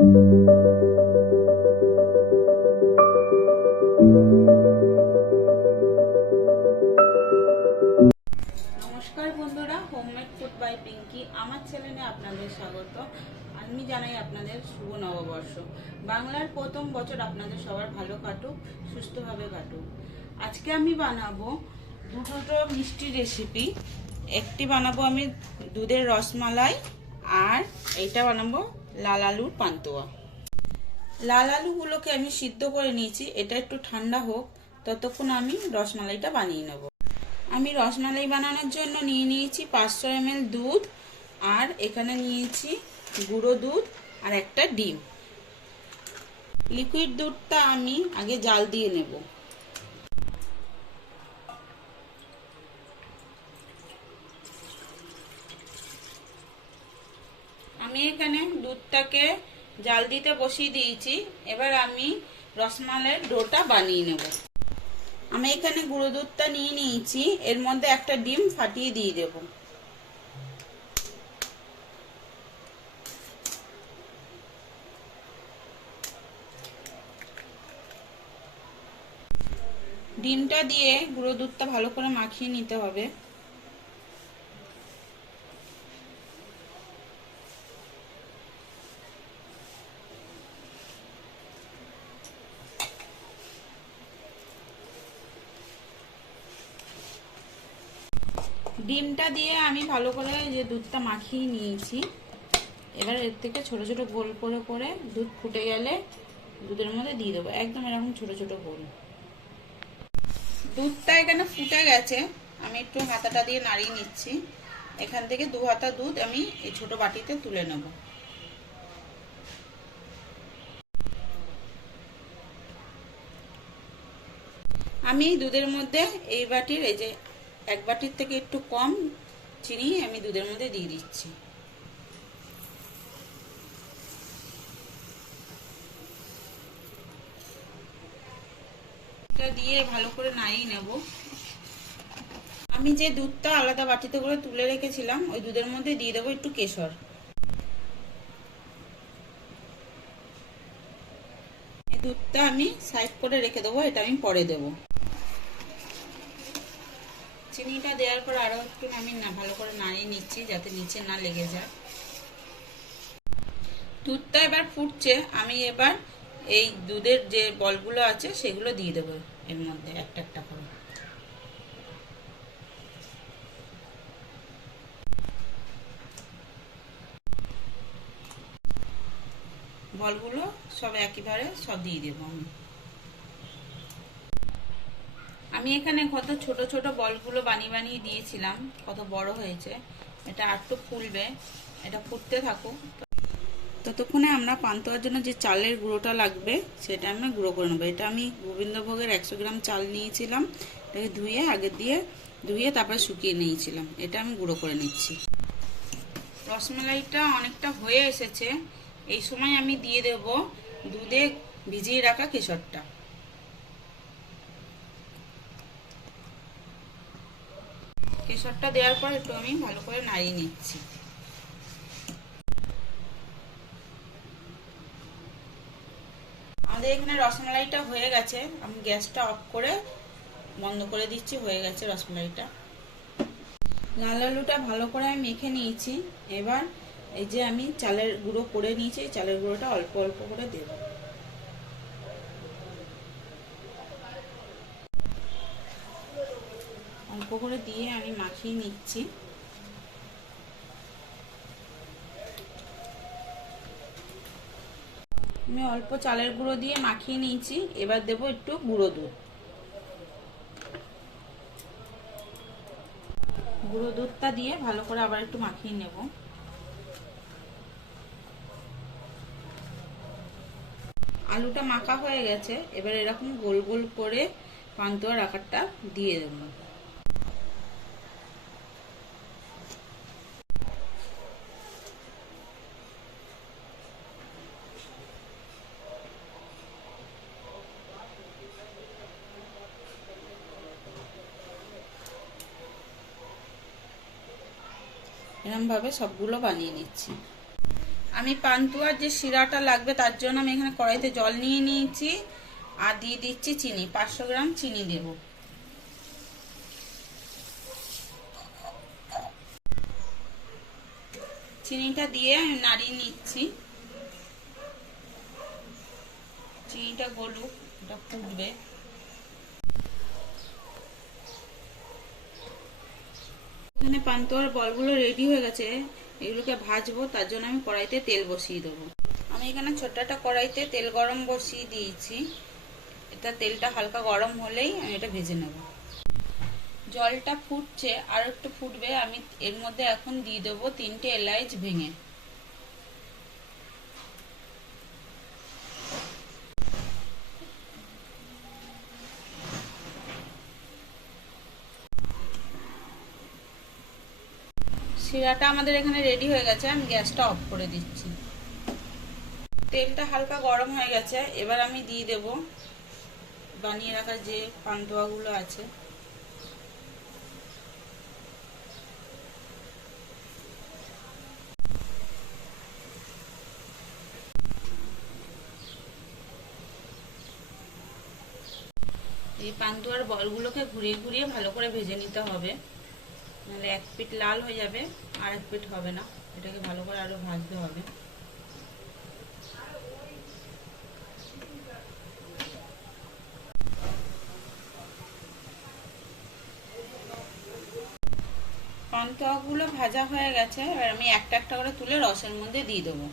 নমস্কার বন্ধুরা, homemade food by Pinki আমার চ্যানেলে আপনাদের স্বাগত। আমি জানাই আপনাদের শুভ নববর্ষ। বাংলার প্রথম বছর আপনাদের সবার ভালো কাটুক, সুস্থভাবে কাটুক। আজকে আমি বানাবো দুটো মিষ্টি রেসিপি। একটি বানাবো আমি দুধের রসমালাই, আর এইটা বানাবো লাল আলুর পান্তুয়া। লাল আলুগুলোকে আমি সিদ্ধ করে নিয়েছি, এটা একটু ঠান্ডা হোক, ততক্ষণ আমি রসমালাইটা বানিয়ে নেব। আমি রসমালাই বানানোর জন্য নিয়ে নিয়েছি 500 ml দুধ, আর এখানে নিয়েছি গুঁড়ো দুধ আর একটা ডিম। লিকুইড দুধটা আমি আগে জাল দিয়ে নেব। আমি এখানে দুধটাকে জাল দিতে বসিয়ে দিয়েছি। এবার আমি রসমালাইয়ের ডোটা বানিয়ে নেব। আমি এখানে গুঁড়ো দুধটা নিয়ে নিয়েছি, এর মধ্যে একটা ডিম ফাটিয়ে দিয়ে দেব। ডিমটা দিয়ে গুঁড়ো দুধটা ভালো করে মাখিয়ে নিতে হবে। ডিমটা দিয়ে আমি ভালো করে যে দুধটা মাখিয়ে নিয়েছি, এবার এর থেকে ছোট ছোট গোল করে করে দুধ ফুটে গেলে দুধের মধ্যে দিয়ে দেবো, একদম এরকম ছোট ছোট গোল। দুধটা এখানে ফুটে গেছে, আমি একটু হাতাটা দিয়ে নাড়িয়ে নিচ্ছি। এখান থেকে 2 হাতা দুধ আমি এই ছোট বাটিতে তুলে নেব। আমি দুধের মধ্যে এই বাটির এই যে 1 বাটির থেকে একটু কম চিনি আমি দুধের মধ্যে দিয়ে দিচ্ছি। এটা দিয়ে ভালো করে নাড়িয়ে নেব। আমি যে দুধটা আলাদা বাটিতে করে তুলে রেখেছিলাম, ওই দুধের মধ্যে দিয়ে দেবো একটু কেশর। এই দুধটা আমি সাইড করে রেখে দেবো, এটা আমি পরে দেবো। চিনিটা দেওয়ার পর আরো একটু আমি ভালো করে নাড়িয়ে নিচ্ছি যাতে নিচে না লেগে যায়। দুধটা এবার ফুটছে, আমি এবার এই দুধের যে বলগুলো আছে সেগুলো দিয়ে দেবো এর মধ্যে একটা একটা করে। বলগুলো সব একইভাবে সব দিয়ে দেবো। আমি এখানে কত ছোট ছোট বলগুলো বানিয়ে বানিয়ে দিয়েছিলাম, কত বড় হয়েছে। এটা একটু ফুলবে, এটা ফুটতে থাকুক। ততক্ষণে আমরা পান্তুয়ার জন্য যে চালের গুঁড়োটা লাগবে সেটা আমি গুঁড়ো করে নেবো। এটা আমি গোবিন্দভোগের 100 গ্রাম চাল নিয়েছিলাম, এটাকে ধুয়ে তারপরে শুকিয়ে নিয়েছিলাম। এটা আমি গুঁড়ো করে নিচ্ছি। রসমালাইটা অনেকটা হয়ে এসেছে, এই সময় আমি দিয়ে দেব দুধে ভিজিয়ে রাখা কেশরটা। কেশরটা দেওয়ার পর একটু আমি ভালো করে নাড়িয়ে নিচ্ছি। আমাদের এখানে রসমালাইটা হয়ে গেছে, আমি গ্যাসটা অফ করে বন্ধ করে দিচ্ছি। হয়ে গেছে রসমালাইটা। লাল আলুটা ভালো করে আমি মেখে নিয়েছি। এবার এই যে আমি চালের গুঁড়ো করে নিয়েছি, চালের গুঁড়োটা অল্প অল্প করে দেব। অল্প করে দিয়ে আমি মাখিয়ে নিচ্ছি। আমি অল্প চালের গুঁড়ো দিয়ে মাখিয়ে নিয়েছি, এবার দেব একটু গুঁড়ো দুধ। গুঁড়ো দুধটা দিয়ে ভালো করে আবার একটু মাখিয়ে নেব। আলুটা মাখা হয়ে গেছে, এবার এরকম গোল গোল করে পান্তুয়ার আকারটা দিয়ে দেব। এরকম ভাবে সবগুলো বানিয়ে নিচ্ছি। আমি পান্তুয়ার যে শিরাটা লাগবে তার জন্য আমি এখানে কড়াইতে জল নিয়ে নিয়েছি আর দিয়ে দিচ্ছি চিনি। 500 গ্রাম চিনি দেব। চিনিটা দিয়ে আমি নাড়িয়ে নিচ্ছি। চিনিটা গলুক, এটা ফুটবে। এখানে পান্তুয়ার বলগুলো রেডি হয়ে গেছে, এগুলোকে ভাজবো। তার জন্য আমি কড়াইতে তেল বসিয়ে দেবো। আমি এখানে ছোট্ট একটা কড়াইতে তেল গরম বসিয়ে দিয়েছি। এটা তেলটা হালকা গরম হলেই আমি এটা ভেজে নেব। জলটা ফুটছে, আর একটু ফুটবে। আমি এর মধ্যে এখন দিয়ে দেবো 3টে এলাচ ভেঙে। শিরাটা আমাদের এখানে রেডি হয়ে গেছে, আমি গ্যাসটা অফ করে দিচ্ছি। তেলটা হালকা গরম হয়ে গেছে, এবার আমি দিয়ে দেব বানিয়ে রাখা যে পান্তুয়াগুলো আছে। এই পান্তুয়ার বলগুলোকে ঘুরিয়ে ঘুরিয়ে ভালো করে ভেজে নিতে হবে, নাহলে এক পিঠ লাল হয়ে যাবে আর এক পিঠ হবে না। এটাকে ভালো করে আরো ভাজতে হবে। পান্তুয়াগুলো ভাজা হয়ে গেছে, এবার আমি একটা একটা করে তুলে রসের মধ্যে দিয়ে দেবো।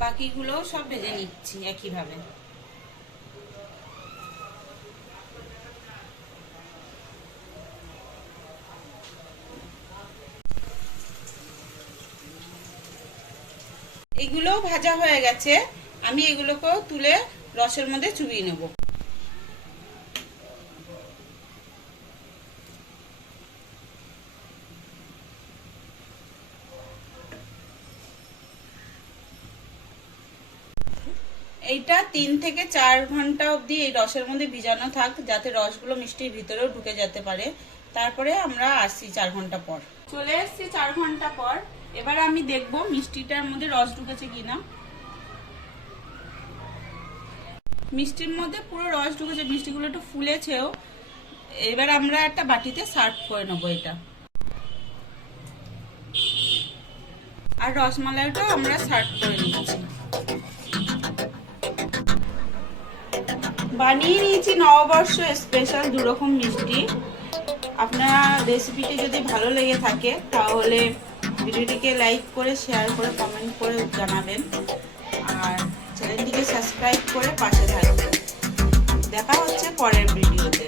বাকিগুলোও সব ভেজে নিচ্ছি একইভাবে। এগুলোও ভাজা হয়ে গেছে, আমি এগুলোকেও তুলে রসের মধ্যে চুবিয়ে নেব। এইটা 3 থেকে 4 ঘন্টা অবধি এই রসের মধ্যে ভিজানো থাক, যাতে রসগুলো মিষ্টির ভিতরেও ঢুকে যেতে পারে। তারপরে আমরা আসছি 4 ঘন্টা পর। চলে এসছি 4 ঘন্টা পর। এবার আমি দেখব মিষ্টিটার মধ্যে রস ঢুকেছে কিনা। মিষ্টির মধ্যে পুরো রস ঢুকেছে, মিষ্টিগুলো একটু ফুলেছেও। এবার আমরা একটা বাটিতে সার্ভ করে নেবো এটা। আর রসমালাইটাও আমরা সার্ভ করে নিচ্ছি। বানিয়ে নিয়েছি নববর্ষ স্পেশাল 2 রকম মিষ্টি। আপনার রেসিপিটি যদি ভালো লেগে থাকে তাহলে ভিডিওটিকে লাইক করে, শেয়ার করে, কমেন্ট করে জানাবেন। আর চ্যানেলটিকে সাবস্ক্রাইব করে পাশে থাকবেন। দেখা হচ্ছে পরের ভিডিওতে।